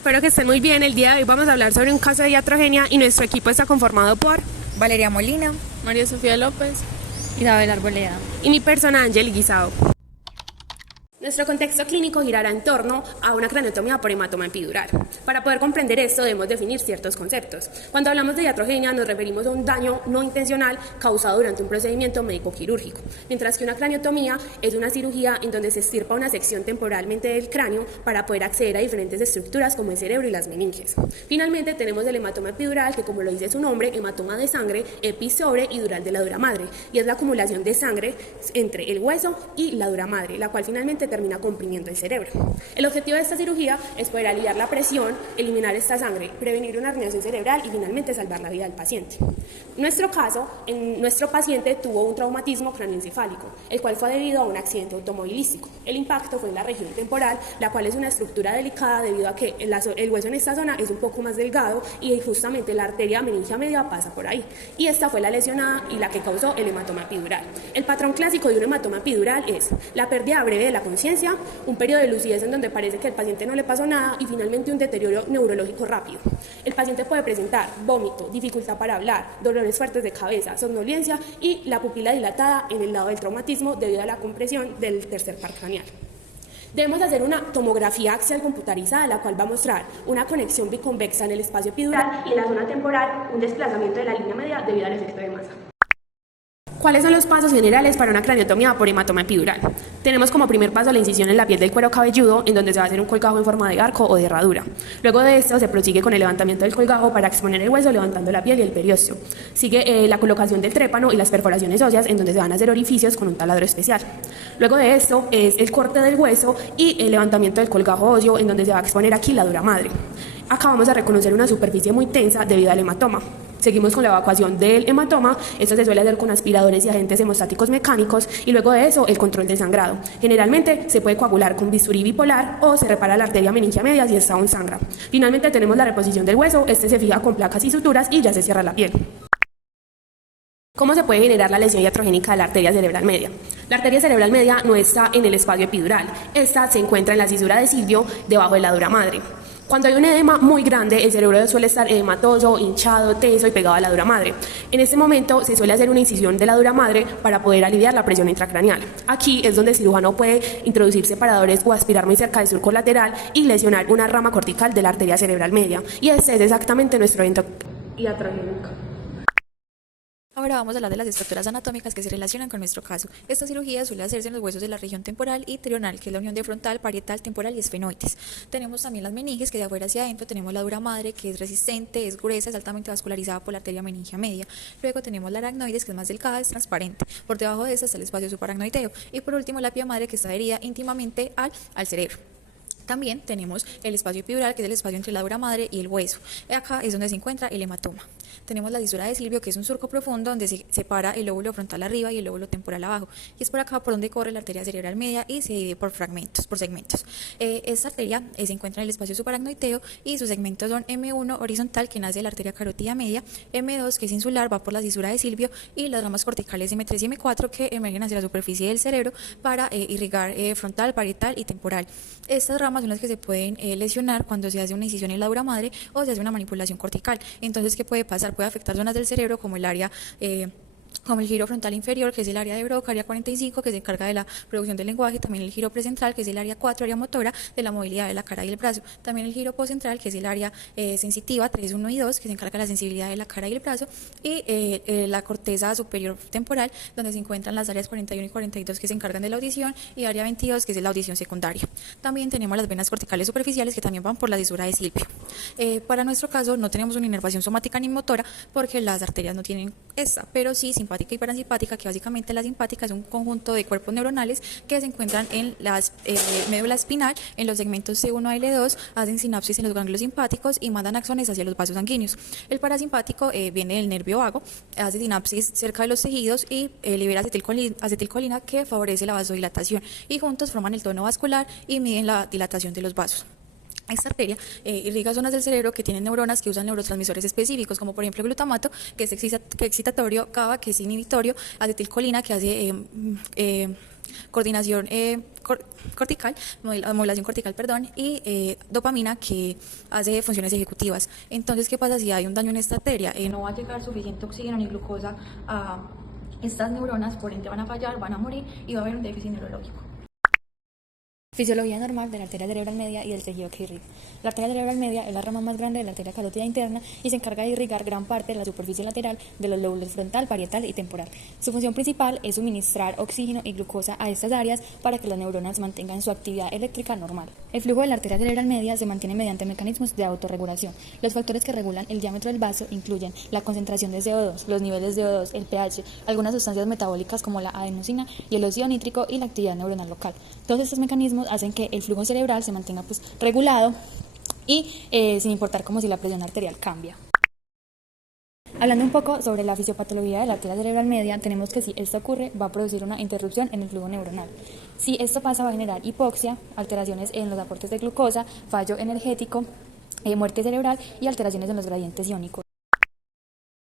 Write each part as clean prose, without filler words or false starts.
Espero que estén muy bien. El día de hoy vamos a hablar sobre un caso de iatrogenia y nuestro equipo está conformado por Valeria Molina, María Sofía López, Isabel Arboleda y mi persona Ángel Guisao. Nuestro contexto clínico girará en torno a una craniotomía por hematoma epidural. Para poder comprender esto debemos definir ciertos conceptos. Cuando hablamos de iatrogenia nos referimos a un daño no intencional causado durante un procedimiento médico-quirúrgico, mientras que una craniotomía es una cirugía en donde se extirpa una sección temporalmente del cráneo para poder acceder a diferentes estructuras como el cerebro y las meninges. Finalmente tenemos el hematoma epidural, que como lo dice su nombre, hematoma de sangre, epi sobre y dural de la dura madre, y es la acumulación de sangre entre el hueso y la dura madre, la cual finalmente termina comprimiendo el cerebro. El objetivo de esta cirugía es poder aliviar la presión, eliminar esta sangre, prevenir una herniación cerebral y finalmente salvar la vida del paciente. En nuestro caso, nuestro paciente tuvo un traumatismo craneoencefálico, el cual fue debido a un accidente automovilístico. El impacto fue en la región temporal, la cual es una estructura delicada debido a que el hueso en esta zona es un poco más delgado y justamente la arteria meningia media pasa por ahí. Y esta fue la lesionada y la que causó el hematoma epidural. El patrón clásico de un hematoma epidural es la pérdida breve de la conciencia, un periodo de lucidez en donde parece que al paciente no le pasó nada y finalmente un deterioro neurológico rápido. El paciente puede presentar vómito, dificultad para hablar, dolores fuertes de cabeza, somnolencia y la pupila dilatada en el lado del traumatismo debido a la compresión del tercer par craneal. Debemos hacer una tomografía axial computarizada, la cual va a mostrar una conexión biconvexa en el espacio epidural y en la zona temporal un desplazamiento de la línea media debido al efecto de masa. ¿Cuáles son los pasos generales para una craniotomía por hematoma epidural? Tenemos como primer paso la incisión en la piel del cuero cabelludo, en donde se va a hacer un colgajo en forma de arco o de herradura. Luego de esto se prosigue con el levantamiento del colgajo para exponer el hueso, levantando la piel y el periósteo. Sigue la colocación del trépano y las perforaciones óseas, en donde se van a hacer orificios con un taladro especial. Luego de esto es el corte del hueso y el levantamiento del colgajo óseo, en donde se va a exponer aquí la dura madre. Acá vamos a reconocer una superficie muy tensa debido al hematoma. Seguimos con la evacuación del hematoma. Esto se suele hacer con aspiradores y agentes hemostáticos mecánicos y luego de eso el control del sangrado. Generalmente se puede coagular con bisturí bipolar o se repara la arteria meningia media si esta aún sangra. Finalmente tenemos la reposición del hueso. Este se fija con placas y suturas y ya se cierra la piel. ¿Cómo se puede generar la lesión iatrogénica de la arteria cerebral media? La arteria cerebral media no está en el espacio epidural. Esta se encuentra en la cisura de Silvio debajo de la dura madre. Cuando hay un edema muy grande, el cerebro suele estar edematoso, hinchado, tenso y pegado a la dura madre. En este momento se suele hacer una incisión de la dura madre para poder aliviar la presión intracraneal. Aquí es donde el cirujano puede introducir separadores o aspirar muy cerca del surco lateral y lesionar una rama cortical de la arteria cerebral media. Y este es exactamente nuestro evento iatrogénico. Ahora vamos a hablar de las estructuras anatómicas que se relacionan con nuestro caso. Esta cirugía suele hacerse en los huesos de la región temporal y trional, que es la unión de frontal, parietal, temporal y esfenoides. Tenemos también las meninges, que de afuera hacia adentro tenemos la dura madre, que es resistente, es gruesa, es altamente vascularizada por la arteria meningia media. Luego tenemos la aracnoides, que es más delgada, es transparente. Por debajo de esta está el espacio subaracnoideo. Y por último la pia madre, que está adherida íntimamente al cerebro. También tenemos el espacio epidural, que es el espacio entre la dura madre y el hueso. Acá es donde se encuentra el hematoma. Tenemos la cisura de Silvio, que es un surco profundo donde se separa el lóbulo frontal arriba y el lóbulo temporal abajo. Y es por acá por donde corre la arteria cerebral media y se divide por segmentos. Esta arteria se encuentra en el espacio subaracnoideo y sus segmentos son M1 horizontal, que nace de la arteria carótida media, M2, que es insular, va por la cisura de Silvio, y las ramas corticales M3 y M4, que emergen hacia la superficie del cerebro para irrigar frontal, parietal y temporal. Estas ramas son las que se pueden lesionar cuando se hace una incisión en la dura madre o se hace una manipulación cortical. Entonces, ¿qué puede pasar? Puede afectar zonas del cerebro como el área como el giro frontal inferior, que es el área de Broca, área 45, que se encarga de la producción del lenguaje, también el giro precentral, que es el área 4, área motora, de la movilidad de la cara y el brazo, también el giro postcentral, que es el área sensitiva, 3, 1 y 2, que se encarga de la sensibilidad de la cara y el brazo, y la corteza superior temporal, donde se encuentran las áreas 41 y 42, que se encargan de la audición, y área 22, que es la audición secundaria. También tenemos las venas corticales superficiales, que también van por la cisura de Silvio. Para nuestro caso no tenemos una inervación somática ni motora, porque las arterias no tienen esta, pero sí simpática y parasimpática, que básicamente la simpática es un conjunto de cuerpos neuronales que se encuentran en la médula espinal, en los segmentos C1 a L2, hacen sinapsis en los ganglios simpáticos y mandan axones hacia los vasos sanguíneos. El parasimpático viene del nervio vago, hace sinapsis cerca de los tejidos y libera acetilcolina, que favorece la vasodilatación, y juntos forman el tono vascular y miden la dilatación de los vasos. Esta arteria irriga zonas del cerebro que tienen neuronas que usan neurotransmisores específicos, como por ejemplo glutamato, que es excitatorio, GABA, que es inhibitorio, acetilcolina, que hace coordinación cortical, modulación cortical, perdón, y dopamina que hace funciones ejecutivas. Entonces, ¿qué pasa si hay un daño en esta arteria? No va a llegar suficiente oxígeno ni glucosa a estas neuronas, por ende van a fallar, van a morir y va a haber un déficit neurológico. Fisiología normal de la arteria cerebral media y del tejido que irriga. La arteria cerebral media es la rama más grande de la arteria carótida interna y se encarga de irrigar gran parte de la superficie lateral de los lóbulos frontal, parietal y temporal. Su función principal es suministrar oxígeno y glucosa a estas áreas para que las neuronas mantengan su actividad eléctrica normal. El flujo de la arteria cerebral media se mantiene mediante mecanismos de autorregulación. Los factores que regulan el diámetro del vaso incluyen la concentración de CO2, los niveles de O2, el pH, algunas sustancias metabólicas como la adenosina y el óxido nítrico y la actividad neuronal local. Todos estos mecanismos hacen que el flujo cerebral se mantenga regulado y sin importar como si la presión arterial cambia. Hablando un poco sobre la fisiopatología de la arteria cerebral media, tenemos que si esto ocurre va a producir una interrupción en el flujo neuronal. Si esto pasa va a generar hipoxia, alteraciones en los aportes de glucosa, fallo energético, muerte cerebral y alteraciones en los gradientes iónicos.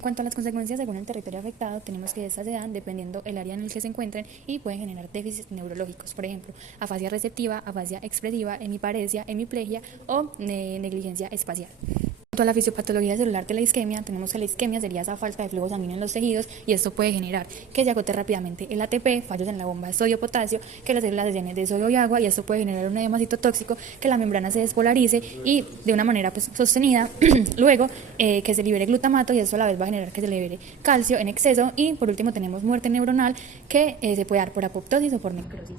En cuanto a las consecuencias según el territorio afectado, tenemos que estas se dan dependiendo el área en el que se encuentren y pueden generar déficits neurológicos, por ejemplo, afasia receptiva, afasia expresiva, hemiparesia, hemiplegia o negligencia espacial. En cuanto a la fisiopatología celular de la isquemia, tenemos que la isquemia sería esa falta de flujo sanguíneo en los tejidos y esto puede generar que se agote rápidamente el ATP, fallos en la bomba de sodio-potasio, que las células se llenen de sodio y agua y esto puede generar un edema citotóxico, que la membrana se despolarice y de una manera sostenida, luego que se libere glutamato y esto a la vez va a generar que se libere calcio en exceso y por último tenemos muerte neuronal que se puede dar por apoptosis o por necrosis.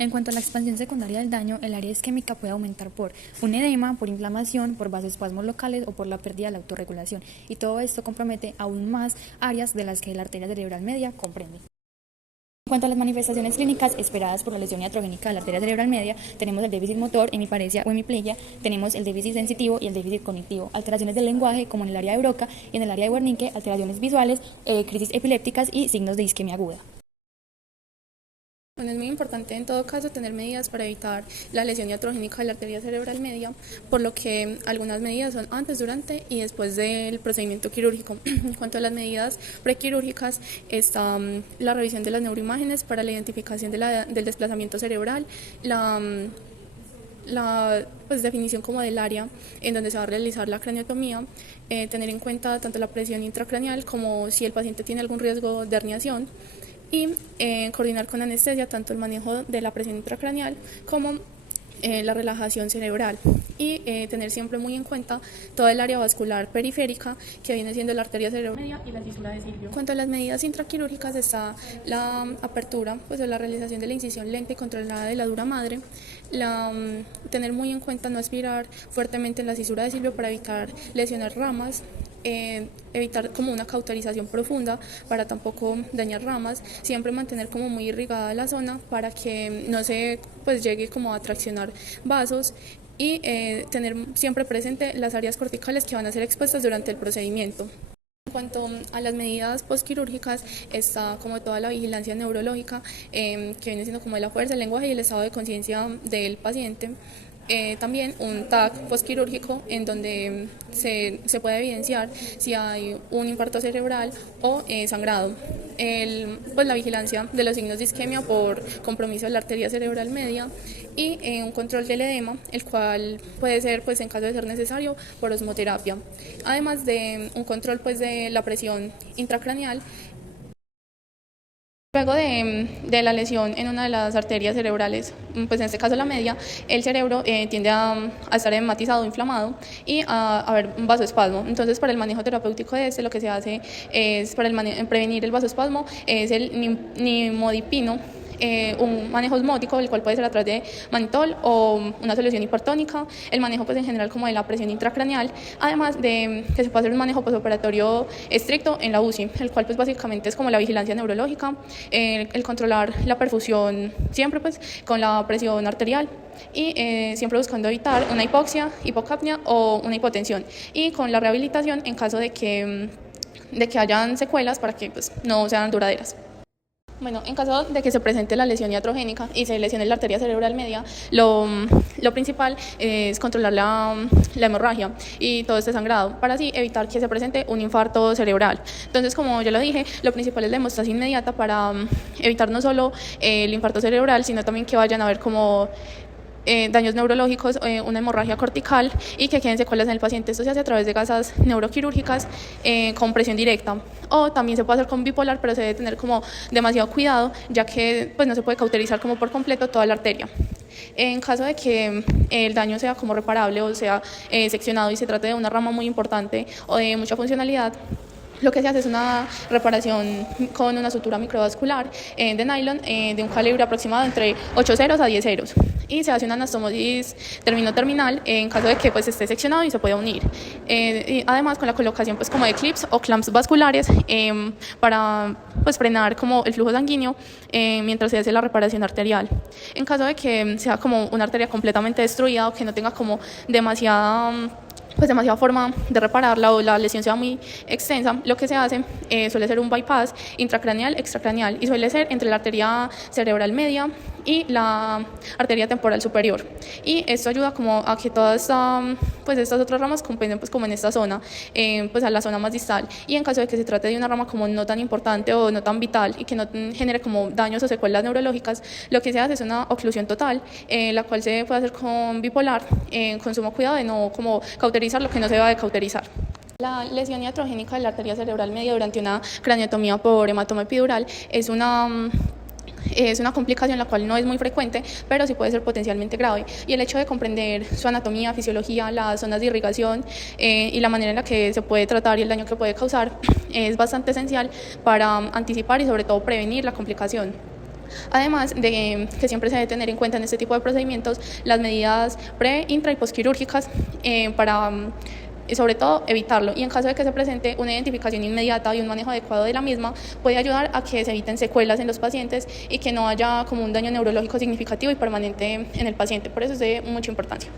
En cuanto a la expansión secundaria del daño, el área isquémica puede aumentar por un edema, por inflamación, por vasoespasmos locales o por la pérdida de la autorregulación, y todo esto compromete aún más áreas de las que la arteria cerebral media comprende. En cuanto a las manifestaciones clínicas esperadas por la lesión iatrogénica de la arteria cerebral media, tenemos el déficit motor, hemiparesia o hemiplegia, tenemos el déficit sensitivo y el déficit cognitivo, alteraciones del lenguaje como en el área de Broca y en el área de Wernicke, alteraciones visuales, crisis epilépticas y signos de isquemia aguda. Bueno, es muy importante en todo caso tener medidas para evitar la lesión iatrogénica de la arteria cerebral media, por lo que algunas medidas son antes, durante y después del procedimiento quirúrgico. En cuanto a las medidas prequirúrgicas, está la revisión de las neuroimágenes para la identificación del desplazamiento cerebral, la definición como del área en donde se va a realizar la craniotomía, tener en cuenta tanto la presión intracraneal como si el paciente tiene algún riesgo de herniación, y coordinar con anestesia tanto el manejo de la presión intracraneal como la relajación cerebral y tener siempre muy en cuenta toda el área vascular periférica que viene siendo la arteria cerebral media y la fisura de Silvio. En cuanto a las medidas intraquirúrgicas está la apertura, pues la realización de la incisión lenta y controlada de la dura madre, tener muy en cuenta no aspirar fuertemente en la fisura de Silvio para evitar lesionar ramas, evitar como una cauterización profunda para tampoco dañar ramas, siempre mantener como muy irrigada la zona para que no se llegue como a traccionar vasos y tener siempre presente las áreas corticales que van a ser expuestas durante el procedimiento. En cuanto a las medidas postquirúrgicas, está como toda la vigilancia neurológica, que viene siendo como la fuerza, el lenguaje y el estado de conciencia del paciente. También un TAC postquirúrgico en donde se puede evidenciar si hay un infarto cerebral o sangrado. La vigilancia de los signos de isquemia por compromiso de la arteria cerebral media y un control del edema, el cual puede ser, en caso de ser necesario, por osmoterapia. Además de un control de la presión intracraneal. Luego de la lesión en una de las arterias cerebrales, en este caso la media, el cerebro tiende a estar edematizado, inflamado y a haber un vasoespasmo. Entonces, para el manejo terapéutico de lo que se hace es, para prevenir el vasoespasmo, es el nimodipino, un manejo osmótico, el cual puede ser a través de mannitol o una solución hipertónica, el manejo en general como de la presión intracraneal, además de que se puede hacer un manejo postoperatorio estricto en la UCI, el cual básicamente es como la vigilancia neurológica, el controlar la perfusión siempre con la presión arterial y siempre buscando evitar una hipoxia, hipocapnia o una hipotensión, y con la rehabilitación en caso de que hayan secuelas para que no sean duraderas. Bueno, en caso de que se presente la lesión iatrogénica y se lesione la arteria cerebral media, lo principal es controlar la hemorragia y todo este sangrado, para así evitar que se presente un infarto cerebral. Entonces, como ya lo dije, lo principal es la hemostasia inmediata para evitar no solo el infarto cerebral, sino también que vayan a haber como daños neurológicos, una hemorragia cortical y que queden secuelas en el paciente. Esto se hace a través de gasas neuroquirúrgicas con presión directa, o también se puede hacer con bipolar, pero se debe tener como demasiado cuidado, ya que pues no se puede cauterizar como por completo toda la arteria. En caso de que el daño sea como reparable o sea seccionado y se trate de una rama muy importante o de mucha funcionalidad, lo que se hace es una reparación con una sutura microvascular de nylon de un calibre aproximado entre 8 ceros a 10 ceros. Y se hace una anastomosis terminal en caso de que pues, esté seccionado y se pueda unir. Y además con la colocación pues, como de clips o clamps vasculares para pues, frenar como el flujo sanguíneo mientras se hace la reparación arterial. En caso de que sea como una arteria completamente destruida o que no tenga como demasiada forma de repararla o la lesión sea muy extensa, lo que se hace suele ser un bypass intracraneal, extracraneal, y suele ser entre la arteria cerebral media y la arteria temporal superior. Y esto ayuda como a que todas estas otras ramas compensen pues como en esta zona, pues a la zona más distal. Y en caso de que se trate de una rama como no tan importante o no tan vital y que no genere como daños o secuelas neurológicas, lo que se hace es una oclusión total, la cual se puede hacer con bipolar, con sumo cuidado de no como cauterizar lo que no se va a cauterizar. La lesión iatrogénica de la arteria cerebral media durante una craniotomía por hematoma epidural es una complicación la cual no es muy frecuente, pero sí puede ser potencialmente grave. Y el hecho de comprender su anatomía, fisiología, las zonas de irrigación y la manera en la que se puede tratar y el daño que puede causar es bastante esencial para anticipar y sobre todo prevenir la complicación. Además de que siempre se debe tener en cuenta en este tipo de procedimientos las medidas pre-, intra- y posquirúrgicas para sobre todo evitarlo, y en caso de que se presente una identificación inmediata y un manejo adecuado de la misma puede ayudar a que se eviten secuelas en los pacientes y que no haya como un daño neurológico significativo y permanente en el paciente. Por eso es de mucha importancia.